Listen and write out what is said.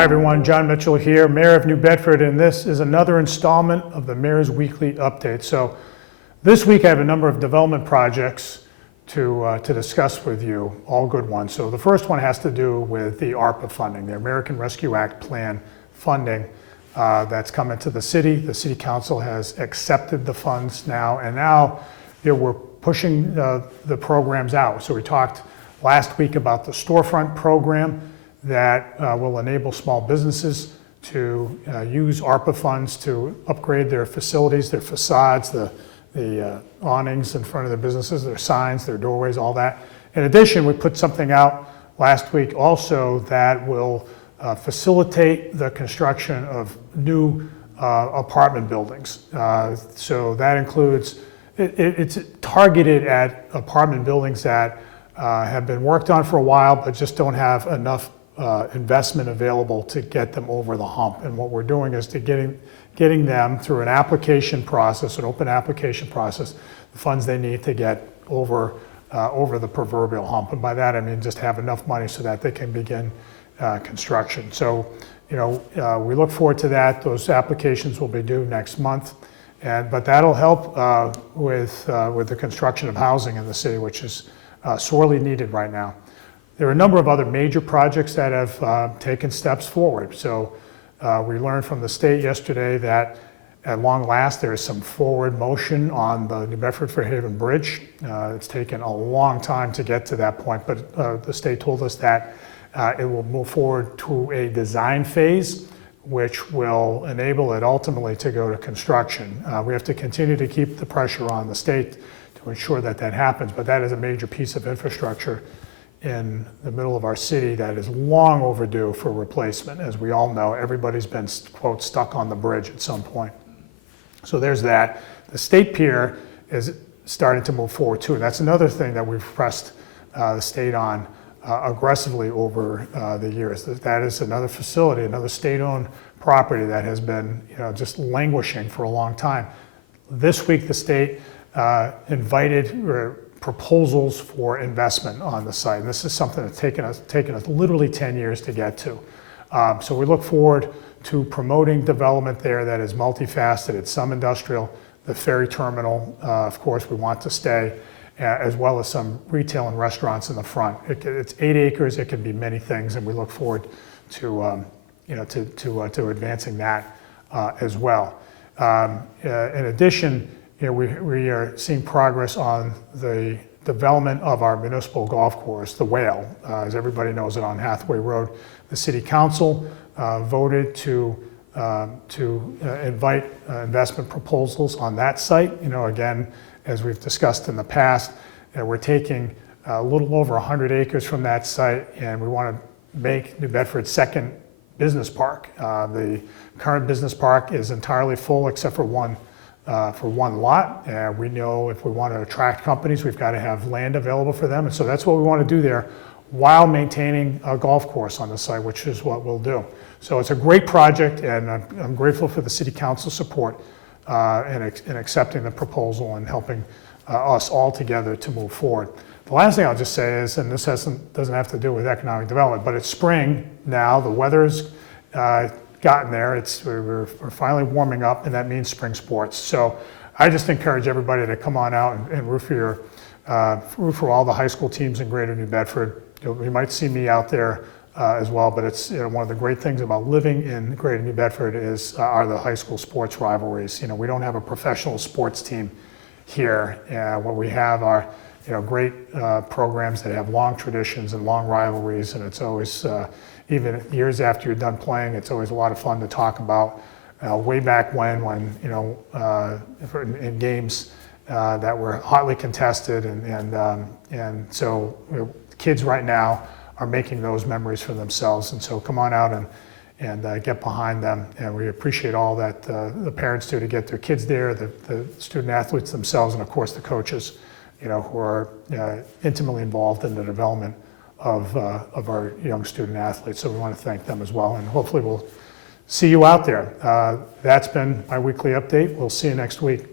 Hi everyone, Jon Mitchell here, Mayor of New Bedford, and this is another installment of the Mayor's Weekly Update. So this week I have a number of development projects to discuss with you, all good ones. So the first one has to do with the RPA funding, the American Rescue Act Plan funding that's coming to the city. The City Council has accepted the funds now, and now we're pushing the programs out. So we talked last week about the storefront program that will enable small businesses to use ARPA funds to upgrade their facilities, their facades, the awnings in front of their businesses, their signs, their doorways, all that. In addition, we put something out last week also that will facilitate the construction of new apartment buildings. So that includes, it's targeted at apartment buildings that have been worked on for a while but just don't have enough investment available to get them over the hump. And what we're doing is getting them through an application process, an open application process, the funds they need to get over the proverbial hump. And by that I mean just have enough money so that they can begin construction. So, we look forward to that. Those applications will be due next month, but that'll help with the construction of housing in the city, which is sorely needed right now. There are a number of other major projects that have taken steps forward. So we learned from the state yesterday that at long last there is some forward motion on the New Bedford-Fairhaven Bridge. It's taken a long time to get to that point, but the state told us that it will move forward to a design phase, which will enable it ultimately to go to construction. We have to continue to keep the pressure on the state to ensure that that happens, but that is a major piece of infrastructure in the middle of our city that is long overdue for replacement. As we all know, everybody's been, quote, stuck on the bridge at some point. So there's that. The state pier is starting to move forward too. And that's another thing that we've pressed the state on aggressively over the years. That is another facility, another state-owned property that has been just languishing for a long time. This week the state invited proposals for investment on the site. And this is something that's taken us literally 10 years to get to. So we look forward to promoting development there that is multifaceted, some industrial, the ferry terminal, of course, we want to stay, as well as some retail and restaurants in the front. It's 8 acres, it can be many things, and we look forward to, to advancing that as well. In addition, we are seeing progress on the development of our municipal golf course, the Whale. As everybody knows it on Hathaway Road. The City Council voted to invite investment proposals on that site. Again, as we've discussed in the past, we're taking a little over 100 acres from that site, and we want to make New Bedford's second business park. The current business park is entirely full except for one lot. We know if we want to attract companies, we've got to have land available for them. And so that's what we want to do there while maintaining a golf course on the site, which is what we'll do. So it's a great project, and I'm grateful for the City Council support in accepting the proposal and helping us all together to move forward. The last thing I'll just say is, and this doesn't have to do with economic development, but it's spring now, the weather's gotten there. We're finally warming up, and that means spring sports. So I just encourage everybody to come on out and root for all the high school teams in Greater New Bedford. You might see me out there as well, but it's one of the great things about living in Greater New Bedford are the high school sports rivalries. We don't have a professional sports team here. What we have are great programs that have long traditions and long rivalries, and it's always even years after you're done playing, it's always a lot of fun to talk about way back when in games that were hotly contested, and so kids right now are making those memories for themselves. And so come on out and get behind them, and we appreciate all that the parents do to get their kids there, the student athletes themselves, and of course the coaches, who are intimately involved in the development of our young student athletes. So we want to thank them as well, and hopefully we'll see you out there. That's been my weekly update. We'll see you next week.